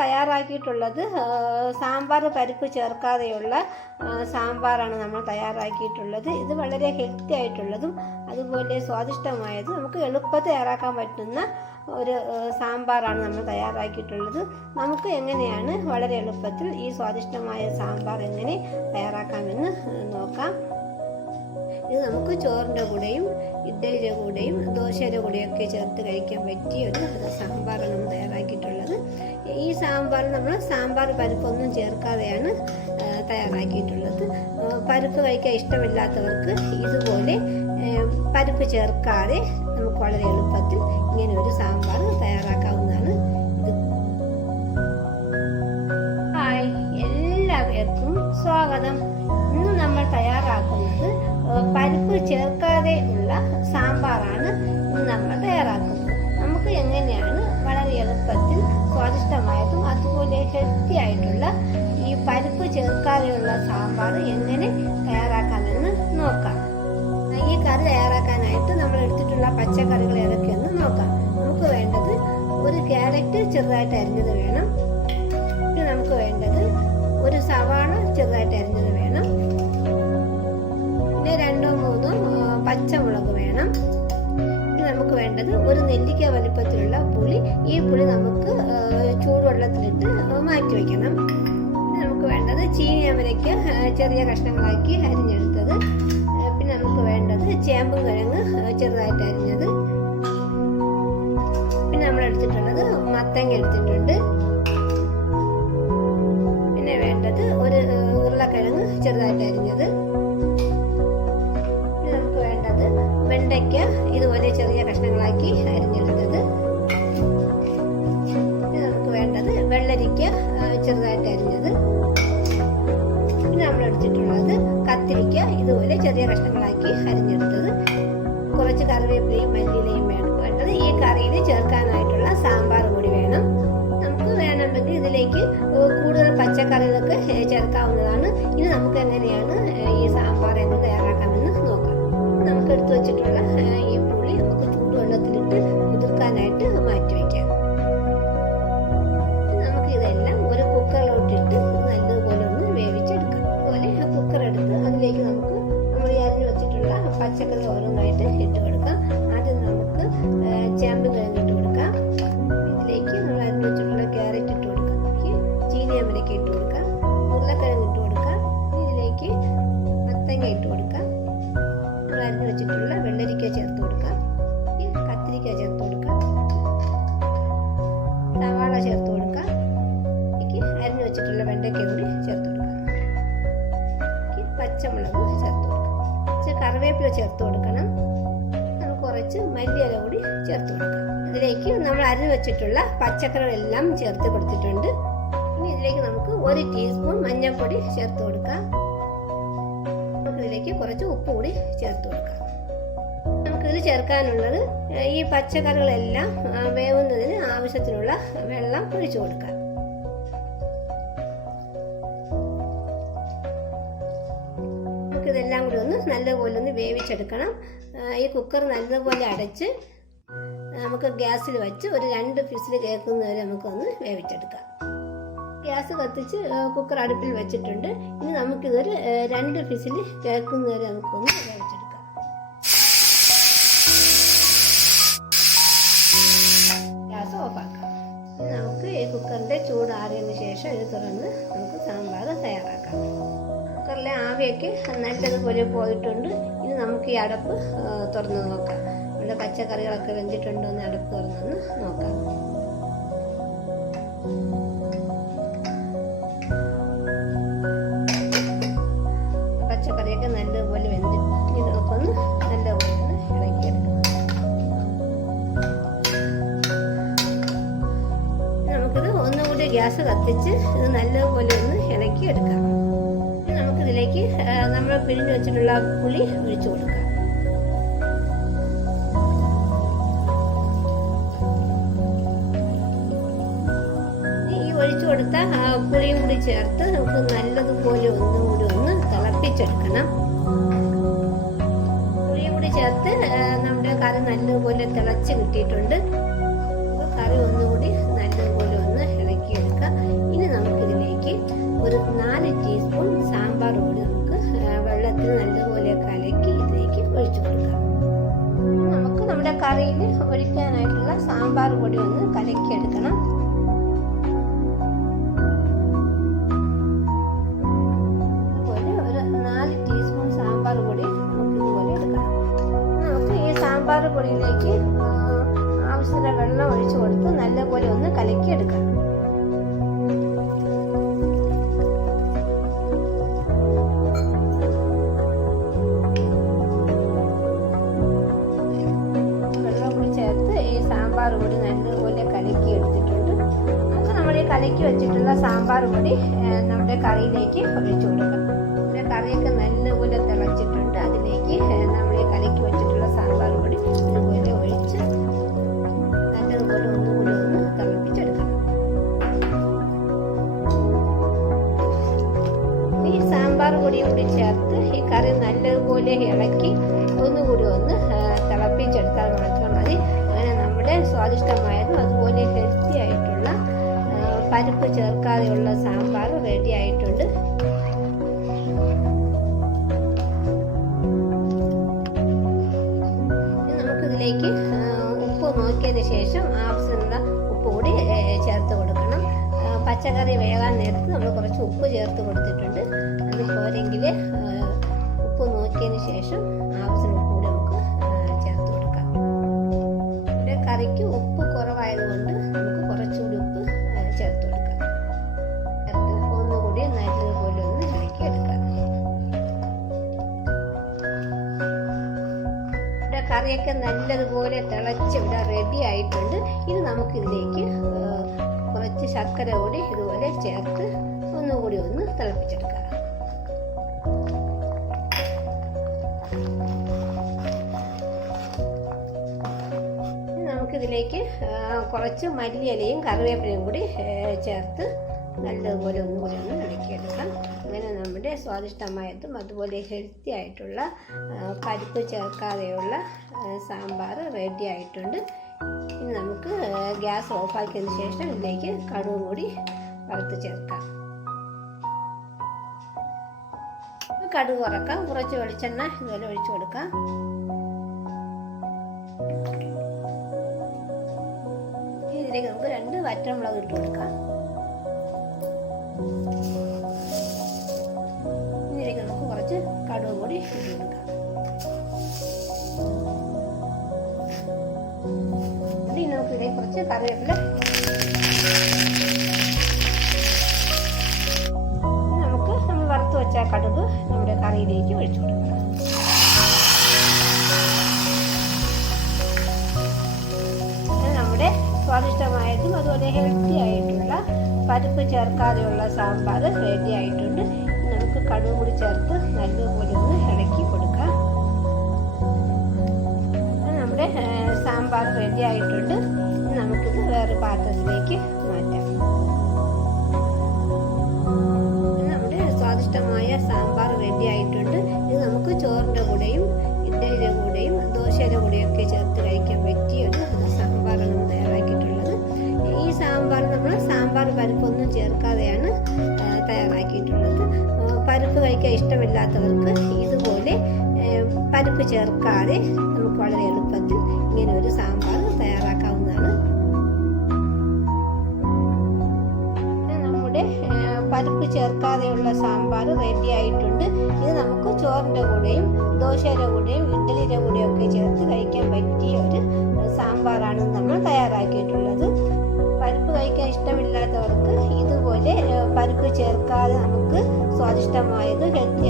തയ്യാറാക്കിയിട്ടുള്ളത് സാമ്പാർ പരിപ്പ് ചേർക്കാതെയുള്ള സാമ്പാറാണ് നമ്മൾ തയ്യാറാക്കിയിട്ടുള്ളത്. ഇത് വളരെ ഹെൽത്തി ആയിട്ടുള്ളതും അതുപോലെ സ്വാദിഷ്ടമായതും നമുക്ക് എളുപ്പത്തിൽ തയ്യാറാക്കാൻ പറ്റുന്ന ഒരു സാമ്പാറാണ് നമ്മൾ തയ്യാറാക്കിയിട്ടുള്ളത്. നമുക്ക് എങ്ങനെയാണ് വളരെ എളുപ്പത്തിൽ ഈ സ്വാദിഷ്ടമായ സാമ്പാർ എങ്ങനെ തയ്യാറാക്കാമെന്ന് നോക്കാം. ഇത് നമുക്ക് ചോറിന്റെ കൂടെയും ഇഡ്ഡലിയുടെ കൂടെയും ദോശയുടെ കൂടെയൊക്കെ ചേർത്ത് കഴിക്കാൻ പറ്റിയ ഒരു സാമ്പാറാണ് നമ്മൾ തയ്യാറാക്കിയിട്ടുള്ളത്. ഈ സാമ്പാർ നമ്മൾ സാമ്പാർ പരിപ്പൊന്നും ചേർക്കാതെയാണ് തയ്യാറാക്കിയിട്ടുള്ളത്. പരിപ്പ് കഴിക്കാൻ ഇഷ്ടമില്ലാത്തവർക്ക് ഇതുപോലെ പരിപ്പ് ചേർക്കാതെ നമുക്ക് വളരെ എളുപ്പത്തിൽ ഇങ്ങനെ ഒരു സാമ്പാർ തയ്യാറാക്കാവുന്നതാണ് ഇത്. ഹായ് എല്ലാവർക്കും സ്വാഗതം. ഇന്ന് നമ്മൾ തയ്യാറാക്കുന്നത് പരിപ്പ് ചേർക്കാതെ ഉള്ള സാമ്പാറാണ് നമ്മൾ തയ്യാറാക്കുന്നത്. നമുക്ക് എങ്ങനെയാണ് വളരെ എളുപ്പത്തിൽ സ്വാദിഷ്ടമായതും അതുപോലെ ഹെൽത്തി ആയിട്ടുള്ള ഈ പരിപ്പ് ചേർക്കാതെയുള്ള സാമ്പാർ എങ്ങനെ തയ്യാറാക്കാമെന്ന് നോക്കാം. ഈ കറി തയ്യാറാക്കാനായിട്ട് നമ്മൾ എടുത്തിട്ടുള്ള പച്ചക്കറികൾ ഏതൊക്കെയെന്ന് നോക്കാം. നമുക്ക് വേണ്ടത് ഒരു ക്യാരറ്റ് ചെറുതായിട്ട് അരിഞ്ഞത് വേണം. നമുക്ക് വേണ്ടത് ഒരു സവാള ചെറുതായിട്ട് അരിഞ്ഞത് വേണം പിന്നെ രണ്ടോ മൂന്നോ പച്ചമുളക് വേണം. നമുക്ക് വേണ്ടത് ഒരു നെല്ലിക്ക വലിപ്പത്തിലുള്ള പുളി. ഈ പുളി നമുക്ക് ചൂടുവെള്ളത്തിലിട്ട് മാറ്റി വയ്ക്കണം നമുക്ക് വേണ്ടത് ചീനി അമരയ്ക്ക് ചെറിയ കഷ്ണങ്ങളാക്കി അരിഞ്ഞെടുത്തത്. പിന്നെ നമുക്ക് വേണ്ടത് ചേമ്പും കിഴങ്ങ് ചെറുതായിട്ട് അരിഞ്ഞത്. പിന്നെ നമ്മൾ എടുത്തിട്ടുള്ളത് മത്തങ്ങ എടുത്തിട്ടുണ്ട്. എടുത്തിട്ടുള്ളത് കത്തിരിക്ക ഇതുപോലെ ചെറിയ കഷ്ണങ്ങളാക്കി അരിഞ്ഞെടുത്തത്. കുറച്ച് കറിവേപ്പിലയും മല്ലിയിലയും വേണം വേണ്ടത് ഈ കറിയിൽ ചേർക്കാനായിട്ടുള്ള സാമ്പാർ കൂടി വേണം. നമുക്ക് വേണമെങ്കിൽ ഇതിലേക്ക് കൂടുതൽ പച്ചക്കറികളൊക്കെ ചേർക്കാവുന്നതാണ്. ഇനി നമുക്ക് എങ്ങനെയാണ് ഈ സാമ്പാർ എന്ന് തയ്യാറാക്കാമെന്ന് വെച്ചിട്ടുള്ള പച്ചക്കറികളെല്ലാം ചേർത്ത് കൊടുത്തിട്ടുണ്ട്. ഇനി ഇതിലേക്ക് നമുക്ക് ഒരു ടീസ്പൂൺ മഞ്ഞൾപ്പൊടി ചേർത്ത് കൊടുക്കാം. ഇതിലേക്ക് കുറച്ച് ഉപ്പ് കൂടി ചേർത്ത് കൊടുക്കാം. നമുക്ക് ഇത് ചേർക്കാനുള്ളത് ഈ പച്ചക്കറികളെല്ലാം വേവുന്നതിന് ആവശ്യത്തിനുള്ള വെള്ളം ഒഴിച്ചു കൊടുക്കാം. നമുക്കിതെല്ലാം കൂടി ഒന്ന് നല്ലപോലെ ഒന്ന് വേവിച്ചെടുക്കണം. ഈ കുക്കർ നല്ലപോലെ അടച്ച് നമുക്ക് ഗ്യാസിൽ വെച്ച് ഒരു രണ്ട് ഫിസിൽ കേൾക്കുന്നവരെ നമുക്കൊന്ന് വേവിച്ചെടുക്കാം. ഗ്യാസ് കത്തിച്ച് കുക്കർ അടുപ്പിൽ വെച്ചിട്ടുണ്ട്. ഇനി നമുക്കിതൊരു രണ്ട് ഫിസിൽ കേൾക്കുന്നവരെ നമുക്കൊന്ന് വേവിച്ചെടുക്കാം. ഗ്യാസ് ഓഫാക്കാം. നമുക്ക് ഈ കുക്കറിന്റെ ചൂട് ആറിയതിന് ശേഷം ഇത് തുറന്ന് നമുക്ക് സാമ്പാർ തയ്യാറാക്കാം. കുക്കറിലെ ആവിയൊക്കെ നല്ലതുപോലെ പോയിട്ടുണ്ട്. ഇനി നമുക്ക് ഈ അടപ്പ് തുറന്ന് നോക്കാം. നമ്മുടെ പച്ചക്കറികളൊക്കെ വെന്തിട്ടുണ്ടോ എന്ന് അടുത്ത് തുറന്നൊന്ന് നോക്കാം. പച്ചക്കറിയൊക്കെ നല്ലതുപോലെ വെന്തിട്ട് ഇതൊക്കെ നമുക്കൊന്ന് നല്ലതുപോലെ ഒന്ന് ഇളക്കിയെടുക്കാം നമുക്കിത് ഒന്നുകൂടി ഗ്യാസ് കത്തിച്ച് ഇത് നല്ലതുപോലെ ഒന്ന് ഇളക്കി എടുക്കാം നമുക്കിതിലേക്ക് നമ്മൾ പിഴിഞ്ഞ് വെച്ചിട്ടുള്ള പുളി ഒഴിച്ചു കൊടുക്കാം. ഒഴിച്ചു കൊടുത്ത പുളിയും കൂടി ചേർത്ത് നമുക്ക് നല്ലതുപോലെ ഒന്നും കൂടി ഒന്ന് തിളപ്പിച്ചെടുക്കണം. പുളിയും കൂടി ചേർത്ത് നമ്മുടെ കറി നല്ലതുപോലെ തിളച്ച് കിട്ടിയിട്ടുണ്ട്. കറി ഒന്ന് കലക്കി വെച്ചിട്ടുള്ള സാമ്പാർ കൂടി നമ്മുടെ കറിയിലേക്ക് ഒഴിച്ചു കൊടുക്കാം പിന്നെ കറിയൊക്കെ നല്ലപോലെ തിളച്ചിട്ടുണ്ട്. അതിലേക്ക് നമ്മൾ ഈ കലക്കി വെച്ചിട്ടുള്ള സാമ്പാർ കൂടി ഇതുപോലെ ഒഴിച്ച് നല്ലതുപോലെ ഒന്നുകൂടി ഒന്ന് തിളപ്പിച്ചെടുക്കണം. ഈ സാമ്പാർ പൊടിയും കൂടി ചേർത്ത് ഈ കറി നല്ലതുപോലെ ഇളക്കി ഒന്നുകൂടി ഒന്ന് തിളപ്പിച്ചെടുത്താൽ മാത്രം മതി. അങ്ങനെ നമ്മുടെ സ്വാദിഷ്ടമായതും പരിപ്പ് ചേർക്കാതെയുള്ള സാമ്പാർ റെഡി ആയിട്ടുണ്ട്. നമുക്കിതിലേക്ക് ഉപ്പ് നോക്കിയതിന് ശേഷം ആവശ്യമുള്ള ഉപ്പ് കൂടി ചേർത്ത് കൊടുക്കണം. പച്ചക്കറി വേകാൻ നേരത്ത് നമ്മൾ കുറച്ച് ഉപ്പ് ചേർത്ത് കൊടുത്തിട്ടുണ്ട്. അത് പോരെങ്കിൽ ഉപ്പ് നോക്കിയതിന് ശേഷം ആവശ്യത്തിന് ഉപ്പ് കറിയൊക്കെ നല്ലതുപോലെ തിളച്ച് ഇവിടെ റെഡി ആയിട്ടുണ്ട്. ഇനി നമുക്കിതിലേക്ക് കുറച്ച് ശർക്കര കൂടി ഇതുപോലെ ചേർത്ത് ഒന്നുകൂടി ഒന്ന് തിളപ്പിച്ചെടുക്കാം. നമുക്കിതിലേക്ക് കുറച്ച് മല്ലിയിലയും കറിവേപ്പിലയും കൂടി ചേർത്ത് നല്ലതുപോലെ ഒന്നുകൂടി ഒന്ന് ഇളക്കിയെടുക്കാം. അങ്ങനെ നമ്മുടെ സ്വാദിഷ്ടമായതും അതുപോലെ ഹെൽത്തി ആയിട്ടുള്ള പരിപ്പ് ചേർക്കാതെയുള്ള സാമ്പാർ റെഡി ആയിട്ടുണ്ട്. ഇനി നമുക്ക് ഗ്യാസ് ഓഫാക്കിയതിന് ശേഷം ഇതിലേക്ക് കടുവും കൂടി വറുത്ത് ചേർക്കാം. കടുക് കുറക്കാം കുറച്ച് വെളിച്ചെണ്ണ ഇതുപോലെ ഒഴിച്ചു കൊടുക്കാം. ഇതിലേക്ക് നമുക്ക് രണ്ട് വറ്റമുളക് ഇട്ട് കൊടുക്കാം. ഇതിലേക്ക് നമുക്ക് കുറച്ച് കടുക് കൂടി ഇട്ട് കൊടുക്കാം. കുറച്ച് കറിവേപ്പില നമുക്ക് നമ്മൾ വറുത്ത് വെച്ച കടുക് നമ്മുടെ കറിയിലേക്ക് ഒഴിച്ചു കൊടുക്കാം നമ്മുടെ സ്വാദിഷ്ടമായതും അതുപോലെ ഹെൽത്തി ആയിട്ടുള്ള പരിപ്പ് ചേർക്കാതെയുള്ള സാമ്പാർ റെഡി ആയിട്ടുണ്ട്. നമുക്ക് കടുക് കൂടി ചേർത്ത് നല്ലതുപോലെ ഒന്ന് ഇളക്കി കൊടുക്കാം. നമ്മുടെ സാമ്പാർ റെഡി ആയിട്ടുണ്ട്. വേറെ പാത്രത്തിലേക്ക് മാറ്റാം. നമ്മുടെ സ്വാദിഷ്ടമായ സാമ്പാർ റെഡി ആയിട്ടുണ്ട്. ഇത് നമുക്ക് ചോറിന്റെ കൂടെയും ഇഡ്ഡലിയുടെ കൂടെയും ദോശയുടെ കൂടെയും ഒക്കെ ചേർത്ത് കഴിക്കാൻ പറ്റിയ ഒരു സാമ്പാറാണ് നമ്മൾ തയ്യാറാക്കിയിട്ടുള്ളത്. ഈ സാമ്പാർ നമ്മൾ സാമ്പാർ പരിപ്പൊന്നും ചേർക്കാതെയാണ് തയ്യാറാക്കിയിട്ടുള്ളത്. പരിപ്പ് കഴിക്കാൻ ഇഷ്ടമില്ലാത്തവർക്ക് ഇതുപോലെ പരിപ്പ് ചേർക്കാതെ നമുക്ക് വളരെ എളുപ്പത്തിൽ ഇങ്ങനെ ഒരു സാമ്പാർ പരിപ്പ് ചേർക്കാതെയുള്ള സാമ്പാർ റെഡി ആയിട്ടുണ്ട്. ഇത് നമുക്ക് ചോറിന്റെ കൂടെയും ദോശയുടെ കൂടെയും ഇഡ്ഡലിയുടെ കൂടെയും ഒക്കെ ചേർത്ത് കഴിക്കാൻ പറ്റിയ ഒരു സാമ്പാറാണ് നമ്മൾ തയ്യാറാക്കിയിട്ടുള്ളത്. പരിപ്പ് കഴിക്കാൻ ഇഷ്ടമില്ലാത്തവർക്ക് ഇതുപോലെ പരിപ്പ് ചേർക്കാതെ നമുക്ക് സ്വാദിഷ്ടമായത് ഹെൽത്തി